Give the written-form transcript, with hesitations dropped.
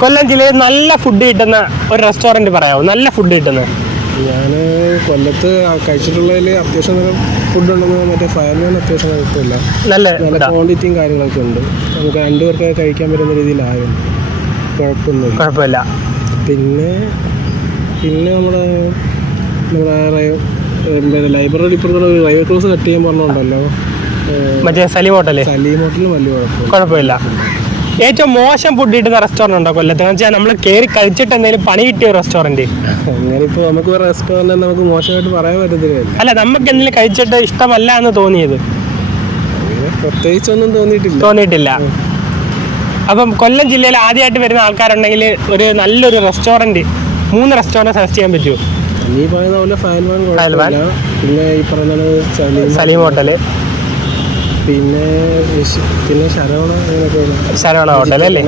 കൊല്ലം ജില്ലയിൽ നല്ല ഫുഡ് കിട്ടുന്ന ഒരു റെസ്റ്റോറൻറ്റ് പറയാമോ? നല്ല ഫുഡ് കിട്ടുന്ന. ഞാൻ കൊല്ലത്ത് കഴിച്ചിട്ടുള്ളതിൽ അത്യാവശ്യം ഫുഡ് ഉണ്ടെന്ന് മറ്റേ ഫയർമാൻ അത്യാവശ്യം കുഴപ്പമില്ല. നല്ല ക്വാണ്ടിറ്റിയും കാര്യങ്ങളൊക്കെ ഉണ്ട്. നമുക്ക് 2 പേർക്ക് കഴിക്കാൻ പറ്റുന്ന രീതിയിലായും കുഴപ്പമില്ല. പിന്നെ നമ്മുടെ ലൈബ്രറി ഇപ്പുറത്തുള്ള റൈവേ ക്രോസ് കട്ട് ചെയ്യാൻ പറഞ്ഞുണ്ടല്ലോ, മറ്റേ സലീം ഹോട്ടലിൽ വലിയ കുഴപ്പമില്ല. ഏറ്റവും മോശം ഫുഡ് കിട്ടുന്ന റെസ്റ്റോറൻറ്റ് ഉണ്ടോ കൊല്ലത്ത്? എന്ന് വെച്ചാൽ നമ്മൾ കയറി കഴിച്ചിട്ട് എന്തെങ്കിലും പണി കിട്ടിയ റെസ്റ്റോറൻറ്റ്? അങ്ങനെ ഇപ്പോൾ നമുക്ക് റെസ്റ്റോറൻറ്റ് നമുക്ക് മോശമായിട്ട് പറയാൻ പറ്റത്തില്ല. അല്ല, നമുക്ക് എന്തെങ്കിലും കഴിച്ചിട്ട് ഇഷ്ടമല്ല എന്ന് തോന്നിയത്? അങ്ങനെ പ്രത്യേകിച്ചൊന്നും തോന്നിയിട്ടില്ല. അപ്പം കൊല്ലം ജില്ലയിൽ ആദ്യമായിട്ട് വരുന്ന ആൾക്കാരുണ്ടെങ്കിൽ ഒരു നല്ലൊരു റെസ്റ്റോറൻറ്റ് 3 റെസ്റ്റോറൻറ്റ് സജസ്റ്റ് ചെയ്യാൻ പറ്റുമോ? നീ പറയുന്ന പോലെ ഫയൽമാൻ, പിന്നെ ഈ പറയുന്ന സലീം ഹോട്ടൽ, പിന്നെ ശരവണ ഹോട്ടൽ അല്ലേ?